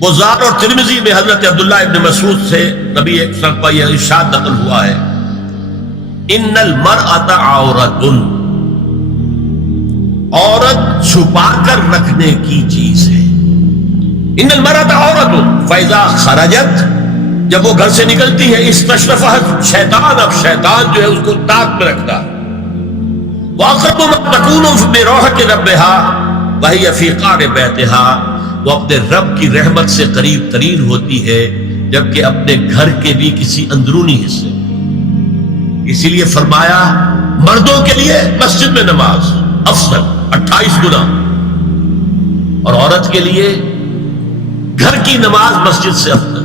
بزار اور ترمذی میں حضرت عبداللہ ابن مسعود سے نبی ایک وسلم کا یہ ارشاد نقل ہوا ہے، ان المرأۃ عورۃ، عورت چھپا کر رکھنے کی چیز ہے۔ ان المرأۃ عورۃ فاذا خرجت، جب وہ گھر سے نکلتی ہے، استشرفها شیطان، اب شیطان جو ہے اس کو تاک میں رکھتا ہے۔ واقرب ما تکون بروحۃ ربها وهي في قعر بیتها، وہ اپنے رب کی رحمت سے قریب ترین ہوتی ہے جبکہ اپنے گھر کے بھی کسی اندرونی حصے۔ اسی لیے فرمایا مردوں کے لیے مسجد میں نماز افضل 28 گنا، اور عورت کے لیے گھر کی نماز مسجد سے افضل،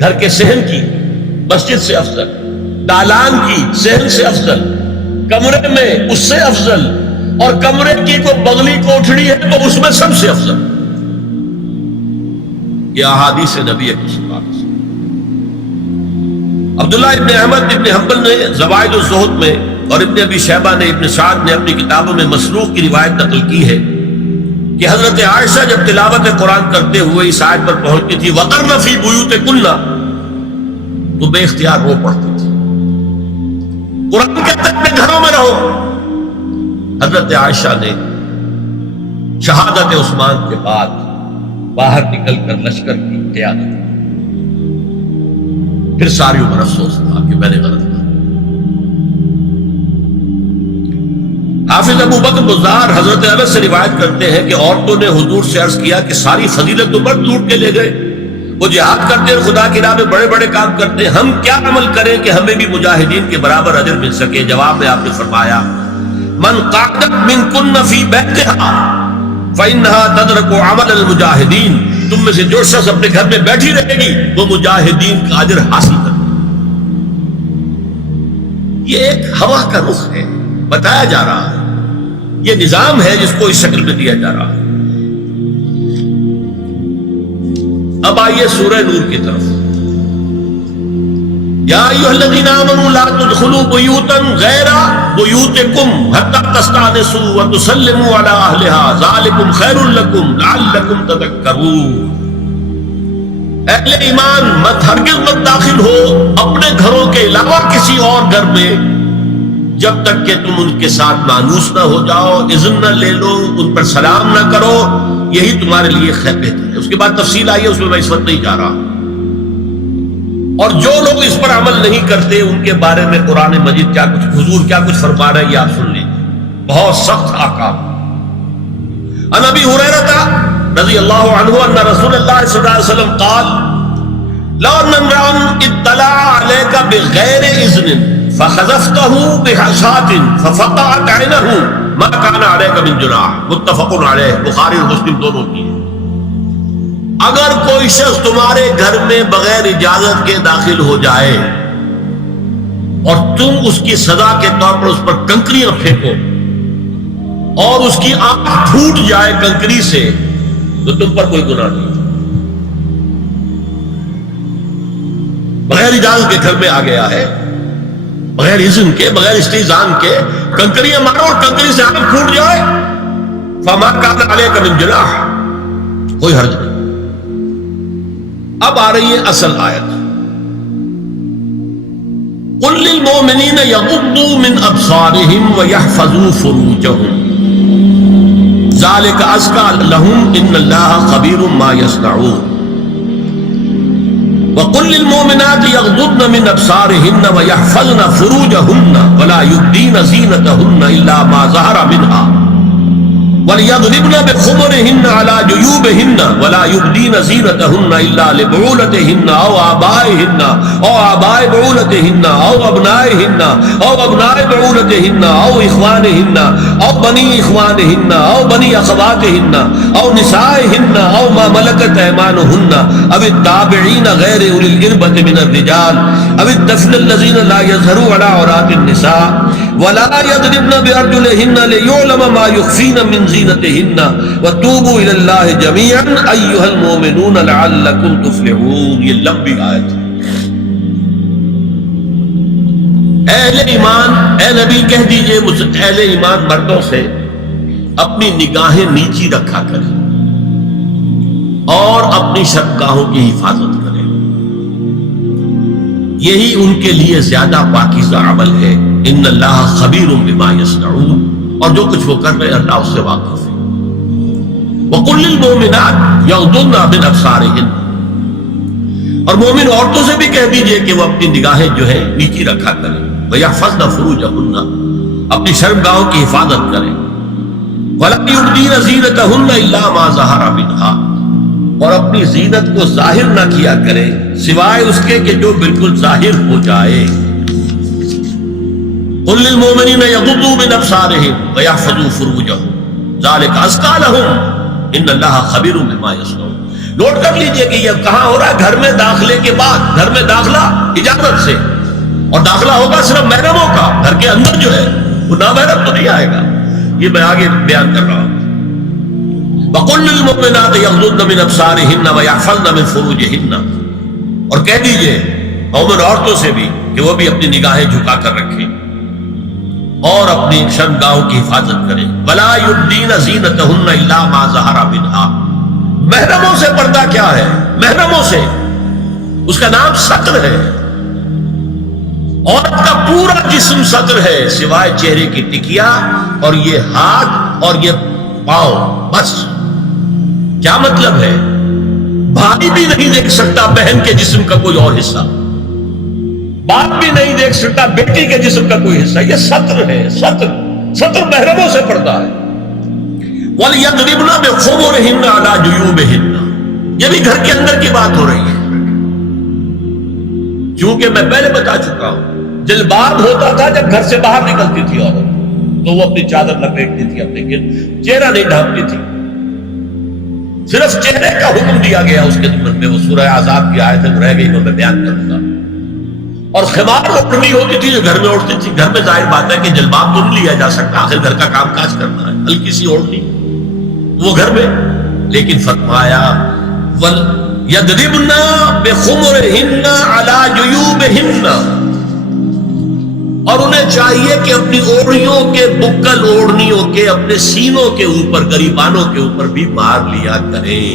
گھر کے صحن کی مسجد سے افضل، دالان کی صحن سے افضل، کمرے میں اس سے افضل، اور کمرے کی کوئی بغلی کوٹھڑی ہے تو اس میں سب سے افضل۔ یہ احادیث نبی صلی اللہ علیہ وسلم۔ عبداللہ ابن احمد ابن حنبل نے زوائد الزہد میں اور ابن ابی شیبہ نے ابن سعد نے اپنی کتابوں میں مسروق کی روایت نقل کی ہے کہ حضرت عائشہ جب تلاوت قرآن کرتے ہوئے اس آیت پر پہنچتی تھی وَقَرْنَ فِي بُيُوتِكُنَّ، تو بے اختیار رو پڑتی تھی۔ قرآن کہتا ہے اپنے گھروں میں رہو۔ حضرت عائشہ نے شہادت عثمان کے بعد باہر نکل کر لشکر کی قیادت کی، پھر ساری عمر افسوس تھا کہ میں نے غلط کیا۔ حافظ ابو بکر بزار حضرت انس سے روایت کرتے ہیں کہ عورتوں نے حضور سے عرض کیا کہ ساری فضیلت تو مرد لوٹ کے لے گئے، وہ جہاد کرتے ہیں، خدا کی راہ میں بڑے بڑے کام کرتے ہیں، ہم کیا عمل کریں کہ ہمیں بھی مجاہدین کے برابر اجر مل سکے؟ جواب میں آپ نے فرمایا من قعدت منکن فی بیتہا فإنہا تدرک عمل المجاہدین، تم میں سے جو شخص اپنے گھر میں بیٹھی رہے گی وہ مجاہدین کا اجر حاصل کرے۔ یہ ایک ہوا کا رخ ہے، بتایا جا رہا ہے، یہ نظام ہے جس کو اس شکل میں دیا جا رہا ہے۔ اب آئیے سورہ نور کی طرف۔ یا ایھا الذین آمنوا لا تدخلوا بیوتا غیر بیوتکم حتی تستأنسوا وتسلموا علی اہلها ذالکم خیر لکم لعلکم تذکرون۔ اہل ایمان مت ہرگز مت داخل ہو اپنے گھروں کے علاوہ کسی اور گھر میں جب تک کہ تم ان کے ساتھ مانوس نہ ہو جاؤ، اذن نہ لے لو، ان پر سلام نہ کرو، یہی تمہارے لیے خیر بہتر ہے۔ اس کے بعد تفصیل آئی ہے، اس میں میں اس وقت نہیں جا رہا۔ اور جو لوگ اس پر عمل نہیں کرتے ان کے بارے میں قرآن مجید کیا کچھ حضور کیا کچھ فرما رہے ہیں یہ آپ سن لیجیے، بہت سخت احکام۔ عن ابی ہریرہ رضی اللہ عنہ ان رسول اللہ صلی اللہ علیہ وسلم قال لو ان امرأ اطلع عليك بغیر اذن فخذفته بحشاة ففقعت عینه ما كان عليك من جناح، متفق علیہ، بخاری اور مسلم دونوں کی ہے۔ اگر کوئی شخص تمہارے گھر میں بغیر اجازت کے داخل ہو جائے اور تم اس کی سزا کے طور پر اس پر کنکریاں پھینکو اور اس کی آنکھ پھوٹ جائے کنکری سے تو تم پر کوئی گناہ نہیں۔ بغیر اجازت کے گھر میں آ گیا ہے، بغیر اذن کے، بغیر استئذان کے کنکریاں مارو اور کنکری سے آنکھ پھوٹ جائے، فما كان عليك من جناح، کوئی حرج نہیں۔ اب آ رہی ہے اصل آیت، قل للمؤمنین یغضوا من ابصارهم ویحفظوا فروجهم ذلک ازکی لهم ان اللہ خبیر ما یصنعون، وقل للمؤمنات یغضضن من ابصارهن ویحفظن فروجهن ولا یبدین زینتهن الا ما ظهر منها وَلْيَضْرِبْنَ بِخُمُرِهِنَّ عَلَى جُيُوبِهِنَّ وَلَا يُبْدِينَ زِينَتَهُنَّ إِلَّا لِبُعُولَتِهِنَّ أَوْ آبَائِهِنَّ أَوْ آبَاءِ بُعُولَتِهِنَّ أَوْ أَبْنَائِهِنَّ أَوْ أَبْنَاءِ بُعُولَتِهِنَّ أَوْ إِخْوَانِهِنَّ أَوْ بَنِي إِخْوَانِهِنَّ أَوْ بَنِي أَخَوَاتِهِنَّ أَوْ نِسَائِهِنَّ أَوْ مَا مَلَكَتْ أَيْمَانُهُنَّ أَوِ التَّابِعِينَ غَيْرِ أُولِي الْإِرْبَةِ مِنَ الرِّجَالِ أَوِ الطَّفْلِ الَّذِينَ لَا يَظْهَرُوا عَلَى عَوْرَاتِ النِّسَاءِ وَلَا يَضْرِبْنَ بِأَرْجُلِهِنَّ لِيُعْلَمَ مَا يُخْفِينَ مِنْ زِينَتِهِنَّ وَتُوبُوا إِلَى اللَّهِ جَمِيعًا أَيُّهَا الْمُؤْمِنُونَ لَعَلَّكُمْ تُفْلِحُونَ۔ یہ لمبی آیت ہے۔ اہل ایمان، اے نبی کہہ دیجئے اہل ایمان مردوں سے اپنی نگاہیں نیچی رکھا کریں، اور اپنی شبگاہوں کی حفاظت کریں، یہی ان کے لیے زیادہ پاکیزہ عمل ہے۔ ان اللہ خبیر بما یصنعون، اور جو کچھ وہ کر رہے ہیں اللہ اس سے واقف ہے۔ وَقُلْ لِلْمُؤْمِنَاتِ يَغْضُضْنَ مِنْ أَبْصَارِهِنَّ، اور مومن عورتوں سے بھی کہہ دیجئے کہ وہ اپنی نگاہیں جو ہے نیچی رکھا کریں، وَيَحْفَظْنَ فُرُوجَهُنَّ، اپنی شرمگاہوں کی حفاظت کریں، وَلَا يُبْدِينَ زِينَتَهُنَّ إِلَّا مَا ظَهَرَ مِنْهَا، اور اپنی زینت کو ظاہر نہ کیا کرے سوائے اس کے کہ جو بالکل ظاہر ہو جائے۔ قُلْ لِلْمُؤْمِنِينَ يَغُضُّوا مِنْ أَبْصَارِهِمْ وَيَحْفَظُوا فُرُوجَهُمْ ذَلِكَ أَزْكَىٰ لَهُمْ إِنَّ اللَّهَ خَبِيرٌ بِمَا يَصْنَعُونَ۔ نوٹ کر لیجئے کہ یہ کہاں ہو رہا ہے؟ گھر میں داخلے کے بعد، گھر میں داخلہ اجازت سے، اور داخلہ ہوگا صرف محرموں کا، گھر کے اندر جو ہے وہ نامحرم تو نہیں آئے گا، یہ میں آگے بیان کر رہا ہوں۔ وَقُلْ لِلْمُؤْمِنَاتِ يَغْضُضْنَ مِنْ أَبْصَارِهِنَّ وَيَحْفَظْنَ مِنْ فُرُوجِهِنَّ، اور کہہ دیجئے مومن عورتوں سے بھی کہ وہ بھی اپنی نگاہیں جھکا کر رکھیں اور اپنی شرمگاہوں کی حفاظت کریں۔ وَلَا يُبْدِينَ زِينَتَهُنَّ إِلَّا مَا ظَهَرَ مِنْهَا، محرموں سے پردہ کیا ہے؟ محرموں سے، اس کا نام ستر ہے۔ عورت کا پورا جسم ستر ہے سوائے چہرے کی ٹکیا اور یہ ہاتھ اور یہ پاؤں، بس۔ کیا مطلب ہے؟ بھائی بھی نہیں دیکھ سکتا بہن کے جسم کا کوئی اور حصہ، باپ بھی نہیں دیکھ سکتا بیٹی کے جسم کا کوئی حصہ، یہ ستر ہے، ستر محرموں سے پردہ ہے۔ وَلْيَضْرِبْنَ بِخُمُرِهِنَّ عَلَىٰ جُيُوبِهِنَّ، یہ بھی گھر کے اندر کی بات ہو رہی ہے، کیونکہ میں پہلے بتا چکا ہوں جلباب ہوتا تھا جب گھر سے باہر نکلتی تھی عورت، تو وہ اپنی چادر لپیٹتی تھی اپنے گرد، چہرہ نہیں ڈھانپتی تھی، صرف چہرے کا حکم دیا گیا اس کے ضمن میں۔ وہ سورہ عذاب کی آیت رہ گئی، وہ میں بیان کروں گا۔ اور خمار اوڑھنی ہوتی تھی جو گھر میں اوڑھتی تھی، گھر میں ظاہر بات ہے کہ جلباب تو نہیں لیا جا سکتا، آخر گھر کا کام کاج کرنا ہے، ہلکی سی اوڑھنی وہ گھر میں، لیکن فرمایا وَلْيَضْرِبْنَ بِخُمُرِهِنَّ عَلَىٰ جُيُوبِهِنَّ، اور انہیں چاہیے کہ اپنی اوڑھیوں کے، بکل اوڑھنیوں کے اپنے سینوں کے اوپر، گریبانوں کے اوپر بھی مار لیا کریں۔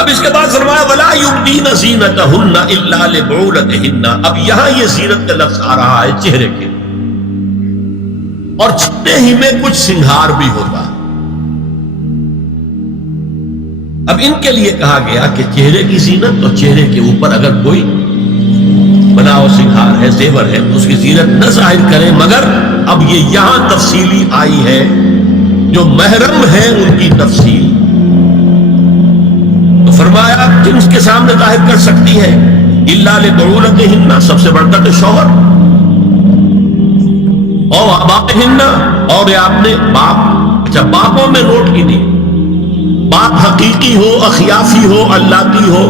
اب اس کے بعد فرمایا وَلَا يُبْدِينَ زِينَتَهُنَّ إِلَّا لِبُعُولَتِهِنَّ، اب یہاں یہ زینت کا لفظ آ رہا ہے چہرے کے، اور چہرے ہی میں کچھ سنگھار بھی ہوتا ہے۔ اب ان کے لیے کہا گیا کہ چہرے کی زینت، اور چہرے کے اوپر اگر کوئی بناؤ سنگھار ہے، زیور ہے، تو اس کی زینت نہ ظاہر کریں، مگر اب یہ یہاں تفصیلی آئی ہے، جو محرم ہے ان کی تفصیل۔ تو فرمایا جن کے سامنے ظاہر کر سکتی ہے، الا لبعولتہن، سب سے بڑھ کر تو شوہر، اور آبائہن، اور یہ آپ نے باپ، اچھا باپوں میں نوٹ کی نہیں، باپ حقیقی ہو، اخیافی ہو، اللہتی ہو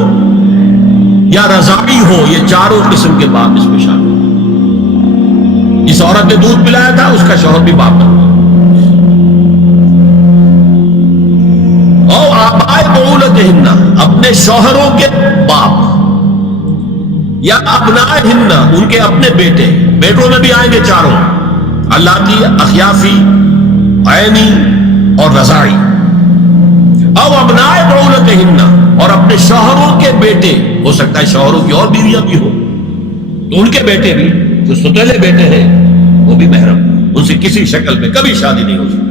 یا رضاعی ہو، یہ چاروں قسم کے باپ اس میں شامل ہیں۔ جس عورت نے دودھ پلایا تھا اس کا شوہر بھی باپ بنتا، اور آبائے بعولتہن، اپنے شوہروں کے باپ، یا ابنائہن، ان کے اپنے بیٹے، بیٹوں میں بھی آئیں گے چاروں، اللہتی، اخیافی، عینی اور رضاعی، او ابنائے بعولتہن، اور اپنے شوہروں کے بیٹے، ہو سکتا ہے شوہروں کی اور بیویاں بھی ہو تو ان کے بیٹے بھی، جو ستیلے بیٹے ہیں وہ بھی محرم، ان سے کسی شکل میں کبھی شادی نہیں ہو سکتی،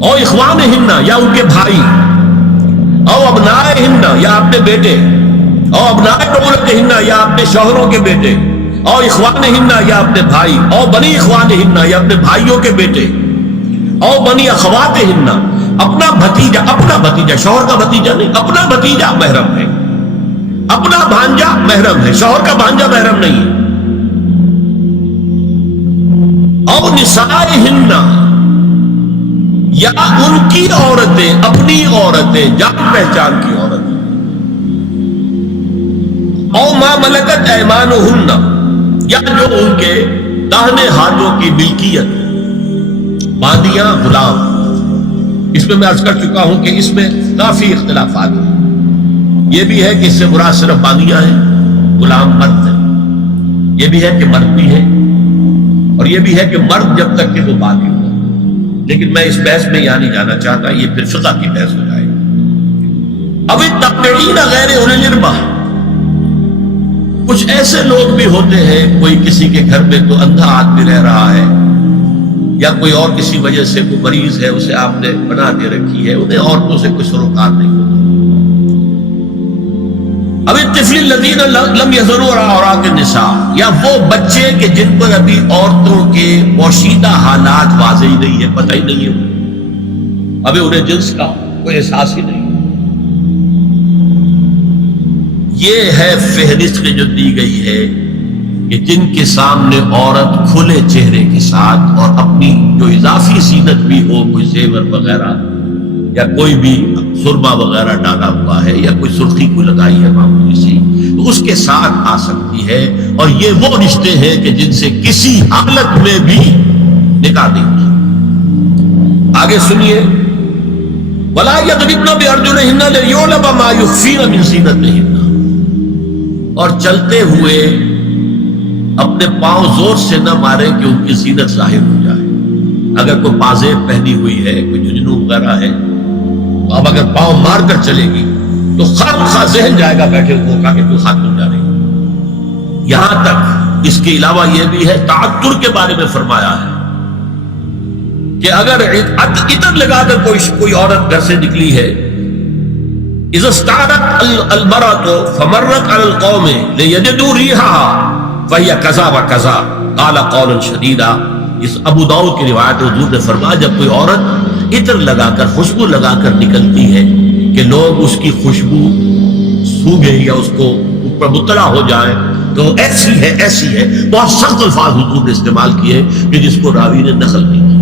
اور اخوانہن، یا ان کے بھائی، او ابنائہن، یا اپنے بیٹے، او ابنائے بعولتہن، یا اپنے شوہروں کے بیٹے، او اخوانہن، یا اپنے بھائی، او بنی اخوانہن، یا اپنے بھائیوں کے بیٹے، او بنی اخواتہن، اپنا بھتیجا، اپنا بھتیجا، شوہر کا بھتیجا نہیں، اپنا بھتیجا محرم ہے، اپنا بھانجا محرم ہے، شوہر کا بھانجا محرم نہیں ہے، او نسائہن، یا ان کی عورتیں، اپنی عورتیں، جان پہچان کی عورتیں، او ما ملکت ایمانہن، یا جو ان کے داہنے ہاتھوں کی ملکیت، باندیاں، غلام۔ اس میں عرض کر چکا ہوں کہ اس میں کافی اختلافات ہیں، یہ بھی ہے کہ اس سے مراد صرف باندیاں ہیں، غلام مرد ہیں، یہ بھی ہے کہ مرد بھی ہے، اور یہ بھی ہے کہ مرد جب تک کہ وہ باندی ہو، لیکن میں اس بحث میں یہاں نہیں جانا چاہتا، یہ پھر فقہ کی بحث ہو جائے، اب التابعین غیر اولی الاربہ، کچھ ایسے لوگ بھی ہوتے ہیں، کوئی کسی کے گھر میں تو اندھا آدمی رہ رہا ہے، یا کوئی اور کسی وجہ سے کوئی مریض ہے، اسے آپ نے بنا دے رکھی ہے، انہیں عورتوں سے کوئی سروکار نہیں ہوتا۔ اب الطفل الذین لم یظہروا علی عورات النساء، یا وہ بچے کہ جن پر ابھی عورتوں کے پوشیدہ حالات واضح ہی نہیں ہے، پتہ ہی نہیں ہے، ابھی انہیں جنس کا کوئی احساس ہی نہیں۔ یہ ہے فہرست جو دی گئی ہے کہ جن کے سامنے عورت کھلے چہرے کے ساتھ اور اپنی جو اضافی زینت بھی ہو، کوئی زیور وغیرہ یا کوئی بھی سرما وغیرہ ڈالا ہوا ہے یا کوئی سرخی کو لگائی ہے معمولی سی، تو اس کے ساتھ آ سکتی ہے، اور یہ وہ رشتے ہیں کہ جن سے کسی حالت میں بھی نکاح نہیں ہو سکتا۔ آگے سنیے، وَلَا يَضْرِبْنَ بِأَرْجُلِهِنَّ لِيُعْلَمَ مَا يُخْفِينَ مِنْ زِينَتِهِنَّ، اور چلتے ہوئے اپنے پاؤں زور سے نہ مارے کہ ان کی زینت ظاہر ہو جائے۔ اگر کوئی پازیب پہنی ہوئی ہے، کوئی جھنجھنو وغیرہ ہے، تو اب اگر پاؤں مار کر چلے گی تو خواہ ذہن جائے گا بیٹھے ہوئے کا کہ کوئی خاتون جا رہی ہے۔ یہاں تک اس کے علاوہ یہ بھی ہے، تعطر کے بارے میں فرمایا ہے کہ اگر عطر لگا کر کوئی عورت گھر سے نکلی ہے، اذا استعارت المرأة فمرت على القوم ليجدوا ريحها فهي كذا وكذا قال قولا شديدا۔ اس ابو داؤد کی روایت حضور نے فرمایا جب کوئی عورت عطر لگا کر، خوشبو لگا کر نکلتی ہے کہ لوگ اس کی خوشبو سونگیں یا اس کو اوپر مطلع ہو جائیں تو ایسی ہے ایسی ہے، بہت سخت الفاظ حضور نے استعمال کیے کہ جس کو راوی نے نقل نہیں کیا۔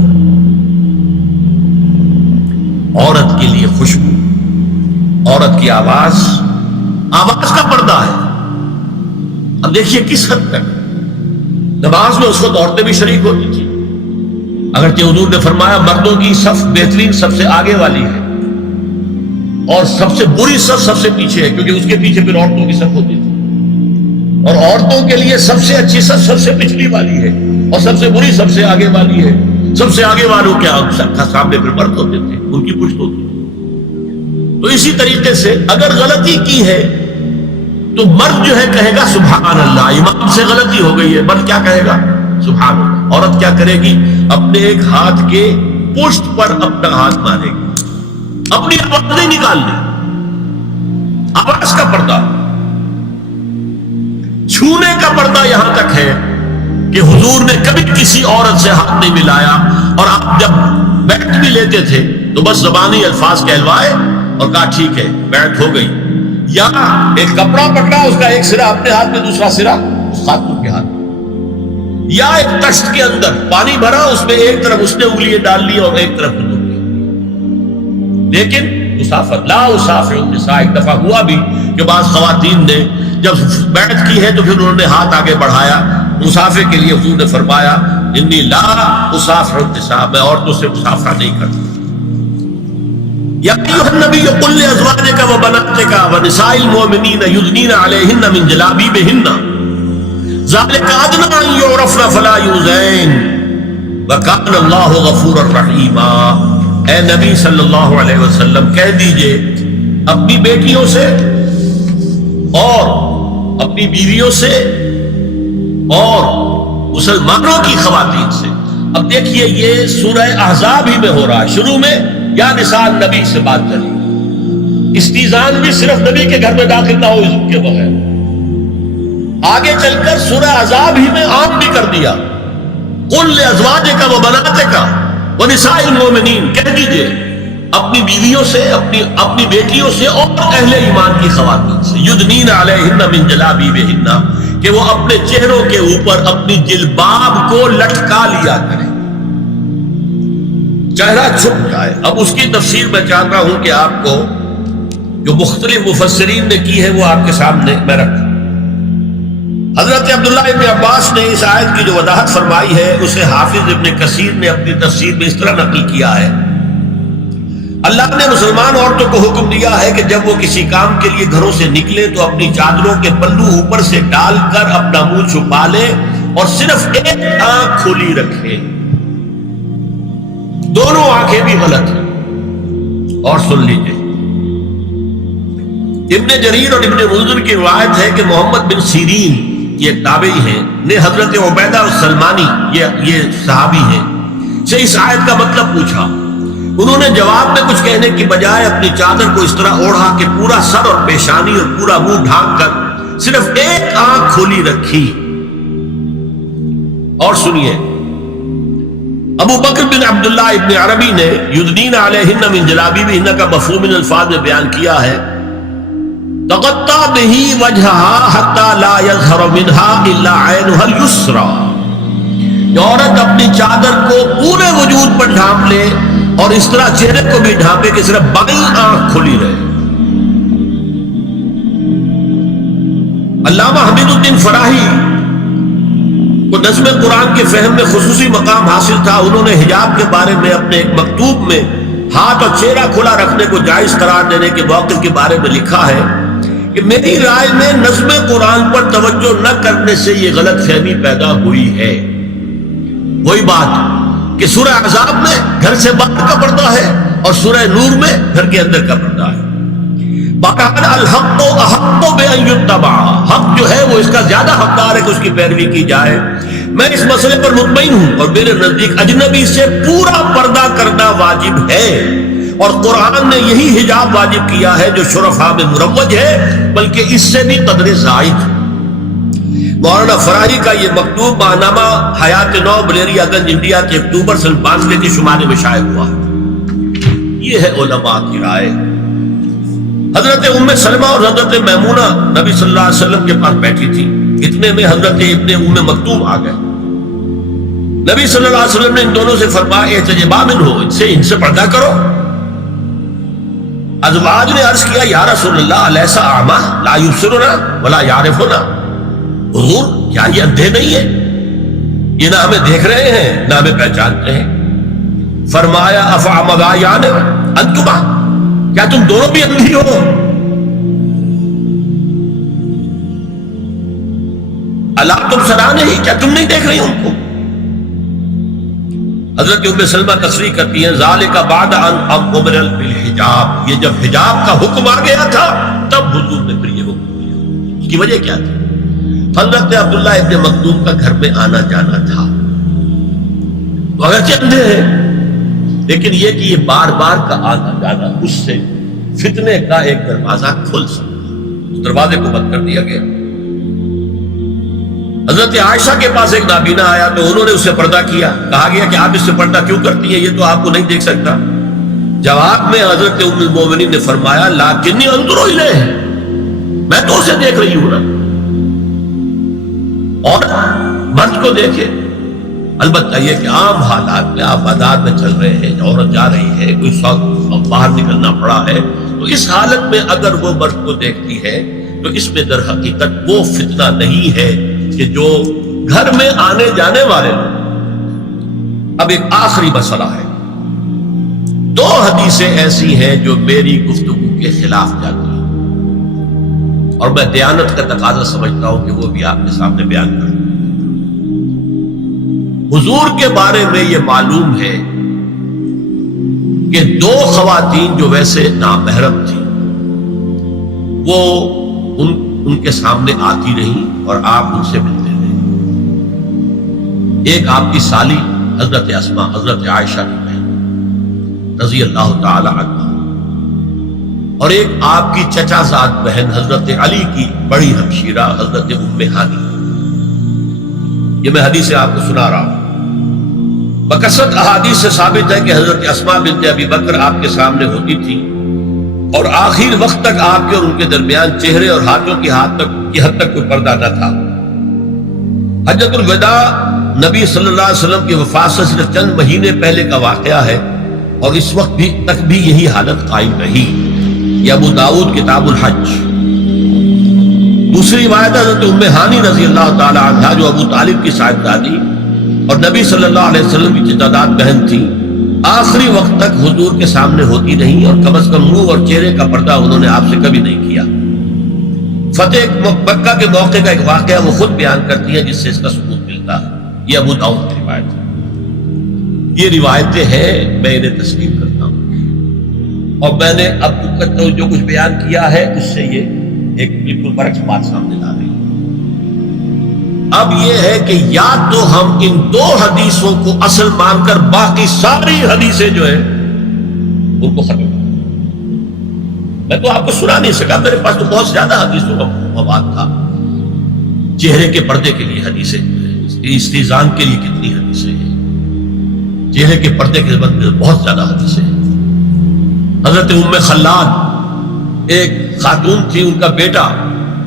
عورت کے لیے خوشبو، عورت کی آواز کا پردہ ہے۔ اب دیکھیے کس حد تک نماز میں اس وقت عورتیں بھی شریک ہوتی تھی، اگرچہ حضور نے فرمایا مردوں کی صف بہترین سب سے آگے والی ہے اور سب سے بری صف سب سے پیچھے ہے، کیونکہ اس کے پیچھے پھر عورتوں کی صف ہوتی تھی، اور عورتوں کے لیے سب سے اچھی صف سب سے پچھلی والی ہے اور سب سے بری سب سے آگے والی ہے۔ سب سے آگے والوں کے سامنے پھر مرد ہوتے تھے، ان کی پشت ہوتی تھی۔ تو اسی طریقے سے اگر غلطی کی ہے تو مرد جو ہے کہے گا سبحان اللہ، امام سے غلطی ہو گئی ہے، مرد کیا کہے گا؟ سبحان اللہ۔ عورت کیا کرے گی؟ اپنے ایک ہاتھ کے پشت پر اپنا ہاتھ مارے گی، اپنی آواز نہیں نکالنی، آواز کا پردہ، چھونے کا پردہ یہاں تک ہے کہ حضور نے کبھی کسی عورت سے ہاتھ نہیں ملایا، اور آپ جب بیعت بھی لیتے تھے تو بس زبانی الفاظ کہلوائے اور کہا ٹھیک ہے بیعت ہو گئی، یا ایک کپڑا پکڑا، اس کا ایک سرا اپنے ہاتھ میں دوسرا سرا خاتون کے ہاتھ میں، یا ایک تشت کے اندر پانی بھرا، اس میں ایک طرف اس نے انگلیاں ڈال لی اور ایک طرف حضور نے۔ لیکن مسافر لا اسافر النساء، ایک دفعہ ہوا بھی کہ بعض خواتین نے جب بیعت کی ہے تو پھر انہوں نے ہاتھ آگے بڑھایا مسافر کے لیے، حضور نے فرمایا انی لا اسافر النساء، میں عورتوں سے مسافرہ نہیں کرتا۔ یا ایھا النبی قل لازواجک وبناتک ونساء المؤمنین یدنین علیہن من جلابیبہن ذلک ادنی ان یعرفن فلا یؤذین وکان اللہ غفورا رحیما۔ اے نبی صلی اللہ علیہ وسلم کہہ دیجئے اپنی بیٹیوں سے اور اپنی بیویوں سے اور مسلمانوں کی خواتین سے۔ اب دیکھیے یہ سورہ احزاب ہی میں ہو رہا ہے، شروع میں یا نساء نبی سے بات کریں، استیزان بھی صرف نبی کے گھر میں داخل نہ ہو اذن کے بغیر، آگے چل کر سورہ احزاب ہی میں عام بھی کر دیا، قل لازواجک وبناتک ونساء المؤمنین، کہہ دیجئے اپنی بیویوں سے، اپنی بیٹیوں سے اور اہل ایمان کی خواتین سے، یدنین علیہن من جلابیبہن، کہ وہ اپنے چہروں کے اوپر اپنی جلباب کو لٹکا لیا کریں، چہرہ چھپ جائے۔ اب اس کی تفسیر میں چاہتا ہوں کہ آپ کو جو مختلف مفسرین نے کی ہے وہ آپ کے سامنے میں رکھوں۔ حضرت عبداللہ ابن عباس نے اس آیت کی جو وضاحت فرمائی ہے اسے حافظ ابن کثیر نے اپنی تفسیر میں اس طرح نقل کیا ہے، اللہ نے مسلمان عورتوں کو حکم دیا ہے کہ جب وہ کسی کام کے لیے گھروں سے نکلے تو اپنی چادروں کے پلو اوپر سے ڈال کر اپنا منہ چھپا لے اور صرف ایک آنکھ کھلی رکھے، دونوں آنکھیں بھی غلط ہیں۔ اور سن لیجئے ابن جریر اور ابن منذر کی روایت ہے کہ محمد بن سیرین یہ تابعی ہیں نے حضرت عبیدہ السلمانی یہ صحابی ہیں سے اس آیت کا مطلب پوچھا. انہوں نے جواب میں کچھ کہنے کی بجائے اپنی چادر کو اس طرح اوڑھا کہ پورا سر اور پیشانی اور پورا منہ ڈھانک کر صرف ایک آنکھ کھولی رکھی. اور سنیے ابو بکر بن عبداللہ ابن عربی نے یدنین علیہن من جلابیبہن کا مفہوم ان الفاظ میں بیان کیا ہے تغطى به وجهها حتى لا يظهر منها الا عينها اليسرى. عورت اپنی چادر کو پورے وجود پر ڈھانپ لے اور اس طرح چہرے کو بھی ڈھانپے کہ صرف بائیں آنکھ کھلی رہے. علامہ حمید الدین فراہی کو نظم قرآن کے فہم میں خصوصی مقام حاصل تھا. انہوں نے حجاب کے بارے میں اپنے ایک مکتوب میں ہاتھ اور چہرہ کھلا رکھنے کو جائز قرار دینے کے موقف کے بارے میں لکھا ہے کہ میری رائے میں نظم قرآن پر توجہ نہ کرنے سے یہ غلط فہمی پیدا ہوئی ہے. وہی بات کہ سورہ احزاب میں گھر سے باہر کا پردہ ہے اور سورہ نور میں گھر کے اندر کا پردہ ہے. بہرحال الحق احق بان یتبع، حق جو ہے وہ اس کا زیادہ حقدار ہے کہ اس کی پیروی کی جائے. میں اس مسئلے پر مطمئن ہوں اور میرے نزدیک اجنبی سے پورا پردہ کرنا واجب ہے اور قرآن نے یہی حجاب واجب کیا ہے جو شرفاء میں مروج ہے بلکہ اس سے بھی قدر زائد. مولانا فراہی کا یہ مکتوب ماہنامہ حیات نو بلیریا گنج انڈیا کے اکتوبر سن 92 کے شمارے میں شائع ہوا. یہ ہے علماء کی رائے. حضرت ام سلمہ اور حضرت میمونہ نبی صلی اللہ علیہ وسلم کے پاس بیٹھی تھی. اتنے میں حضرت ابن ام مکتوم آ گئے. نبی صلی اللہ علیہ وسلم نے ان دونوں سے فرمایا احتجبا منہ، ان سے پردہ کرو. ازواج نے عرض کیا یا رسول اللہ الیسا اعمی لا یبصرنا ولا یعرفنا، حضور کیا یہ اندھے نہیں ہے؟ یہ نہ ہمیں دیکھ رہے ہیں نہ ہمیں پہچانتے ہیں. فرمایا افعمغایان انتما، کیا تم دونوں بھی اندھی ہو؟ اللہ تم سنا نہیں، کیا تم نہیں دیکھ رہی ان کو؟ حضرت ام سلمہ تصریح کرتی ہیں ذالک بعد ان امر بالحجاب، یہ جب حجاب کا حکم آ گیا تھا تب حضور نے پھر یہ حکم دیا. اس کی وجہ کیا تھی؟ حضرت عبداللہ ابن مکتوم کا گھر میں آنا جانا تھا. تو اگرچہ اندھے ہیں لیکن یہ کہ یہ بار بار کا آنا جانا اس سے فتنے کا ایک دروازہ کھل سکتا. اس دروازے کو بند کر دیا گیا. حضرت عائشہ کے پاس ایک نابینا آیا تو انہوں نے اس سے پردہ کیا. کہا گیا کہ آپ اس سے پردہ کیوں کرتی ہیں، یہ تو آپ کو نہیں دیکھ سکتا. جواب میں حضرت ام المومنین نے فرمایا لاکنی انظر الیہ، میں تو اسے دیکھ رہی ہوں نا. اور مرد کو دیکھے. البتہ یہ کہ عام حالات میں آپ بازار میں چل رہے ہیں، عورت جا رہی ہے، کوئی شوق باہر نکلنا پڑا ہے، تو اس حالت میں اگر وہ مرد کو دیکھتی ہے تو اس میں در حقیقت وہ فتنہ نہیں ہے کہ جو گھر میں آنے جانے والے لوگ. اب ایک آخری مسئلہ ہے. 2 حدیثیں ایسی ہیں جو میری گفتگو کے خلاف جاتی ہیں اور میں دیانت کا تقاضا سمجھتا ہوں کہ وہ بھی آپ کے سامنے بیان کروں. حضور کے بارے میں یہ معلوم ہے کہ 2 خواتین جو ویسے نامحرم تھیں وہ ان کے سامنے آتی رہی اور آپ ان سے ملتے رہے. ایک آپ کی سالی حضرت اسماء حضرت عائشہ کی بہن رضی اللہ تعالی عنہ، اور ایک آپ کی چچا زاد بہن حضرت علی کی بڑی ہمشیرہ حضرت ام ہانی. یہ میں حدیث آپ کو سنا رہا ہوں. بکثرت احادیث سے ثابت ہے کہ حضرت اسماء بنت ابی بکر آپ کے سامنے ہوتی تھی اور آخر وقت تک آپ کے اور ان کے درمیان چہرے اور ہاتھوں کی حد تک کوئی پردہ نہ تھا. حجۃ الوداع نبی صلی اللہ علیہ وسلم کی وفات سے صرف چند مہینے پہلے کا واقعہ ہے اور اس وقت تک بھی یہی حالت قائم رہی. یہ ابو داؤد کتاب الحج. دوسری روایت حضرت ام ہانی رضی اللہ تعالی عنہا جو ابو طالب کی صاحبزادی اور نبی صلی اللہ علیہ وسلم کی چچاداد بہن تھی، آخری وقت تک حضور کے سامنے ہوتی رہی اور کم از کم منہ اور چہرے کا پردہ انہوں نے آپ سے کبھی نہیں کیا. فتح مکہ کے موقع کا ایک واقعہ وہ خود بیان کرتی ہے جس سے اس کا ثبوت ملتا ہے. یہ ابو داؤد کی روایت ہے. یہ روایتیں ہیں، میں انہیں تسلیم کرتا ہوں. اور میں نے اب تو جو کچھ بیان کیا ہے اس سے یہ ایک بالکل برعکس بات سامنے لا رہی ہے۔ اب یہ ہے کہ یا تو ہم ان دو حدیثوں کو اصل مان کر باقی ساری حدیثیں جو ہیں ان کو ختم، میں تو آپ کو سنا نہیں سکا، میرے پاس تو بہت زیادہ حدیثوں کا مواد تھا۔ چہرے کے پردے کے لیے حدیثیں، استیزان کے لیے کتنی حدیثیں ہیں، چہرے کے پردے کے بارے میں بہت زیادہ حدیثیں ہیں۔ حضرت ام خلاد ایک خاتون تھی، ان کا بیٹا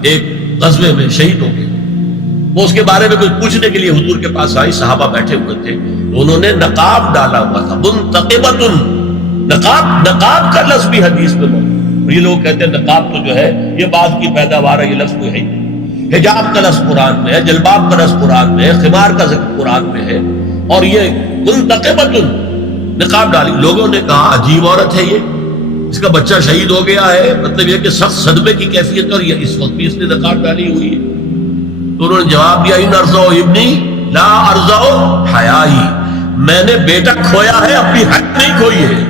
ایک غزوے میں شہید ہو گیا، وہ اس کے بارے میں کچھ پوچھنے کے لیے حضور کے پاس آئی، صحابہ بیٹھے ہوئے تھے، انہوں نے نقاب ڈالا ہوا تھا، منتقبۃ، نقاب کا لفظ بھی حدیث میں موجود ہے۔ یہ لوگ کہتے ہیں نقاب تو جو ہے یہ بعد کی پیداوار ہے، یہ لفظ کوئی ہے ہی نہیں۔ حجاب کا لفظ قرآن میں ہے، جلباب کا لفظ قرآن میں ہے، خمار کا ذکر قرآن میں ہے، اور یہ منتقبۃ، نقاب ڈالی۔ لوگوں نے کہا عجیب عورت ہے یہ، اس کا بچہ شہید ہو گیا ہے، مطلب یہ کہ سخت صدمے کی کیفیت ہے، اور یہ اس وقت بھی اس نے نقاب ڈالی ہوئی ہے۔ تو انہوں نے جواب دیا ان ارزع ابنی لا ارزع حیائی، میں نے بیٹا کھویا ہے، اپنی حیا نہیں کھوئی ہے۔